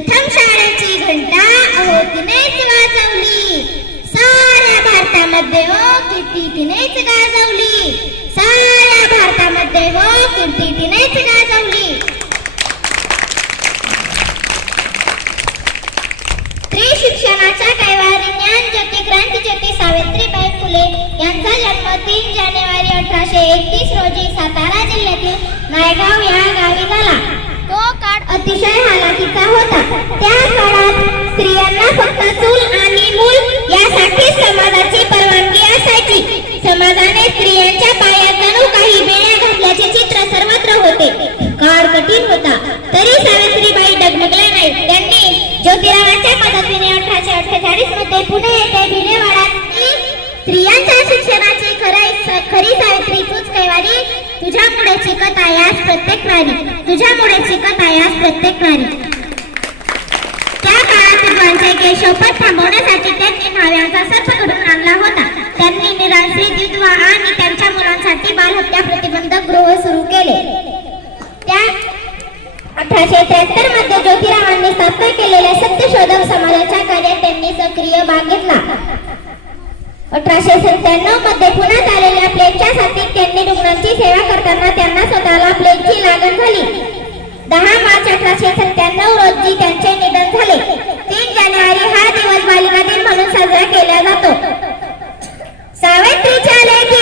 प्रथम शाळेची घंटा अहो तिनेच वाजवली, साऱ्या भारतामध्ये हो कीर्ती तिनेच गाजवली, साऱ्या भारतामध्ये हो कीर्ती तिनेच गाजवली. स्त्री शिक्षणाच्या कैवारी ज्ञान ज्योती क्रांती ज्योती सावित्रीबाई फुले यांचा जन्म 3 जानेवारी 1831 रोजी सातारा जिल्ह्यातील नायगाव या गावी झाला. तो काळ अतिशय हालाकीचा होता. त्या काळात स्त्रियांना फक्त चूल आणि मूल यासाठी समाजाची परवानगी असायची. समाजाने स्त्रियांच्या पायात जणू काही बेड्या घातल्याचे चित्र सर्वत्र होते. काळ कठीण होता तरी सावित्रीबाई डगमगल्या नाही. त्यांनी ज्योतिरावांच्या मदतीने 1848 मध्ये पुणे येथे भिलेवाड्यात स्त्रियांच्या शिक्षणाची खरी सावित्री तूच कैवारी, तुझ्यामुळे चिकत आयास प्रत्येक प्राणी, तुझ्यामुळे चिकत आयास प्रत्येक प्राणी. त्या काळात विद्वांचे केशवपद थांबवण्यासाठी त्यांनी न्हाव्यांचा सर्प घडून आणला होता. त्यांनी निराश्री विधवा आणि त्यांच्या मुलांसाठी बालहत्या प्रतिबंधक गृह सुरू केले. त्या 1873 मध्ये ज्योतिरावांनी स्थापना केलेल्या सत्यशोधक समाजाच्या कार्यात त्यांनी सक्रिय भाग घेतला. 1897 मध्ये पुण्यात आलेल्या प्लेगच्या साथीत त्यांनी रुग्णांची सेवा करताना त्यांना स्वतःला प्लेगची लागण झाली. 10 मार्च 1897 रोजी त्यांचे निधन झाले. 3 जानेवारी हा दिवस बालिका दिन म्हणून साजरा केला जातो. सावित्रीच्या लेखी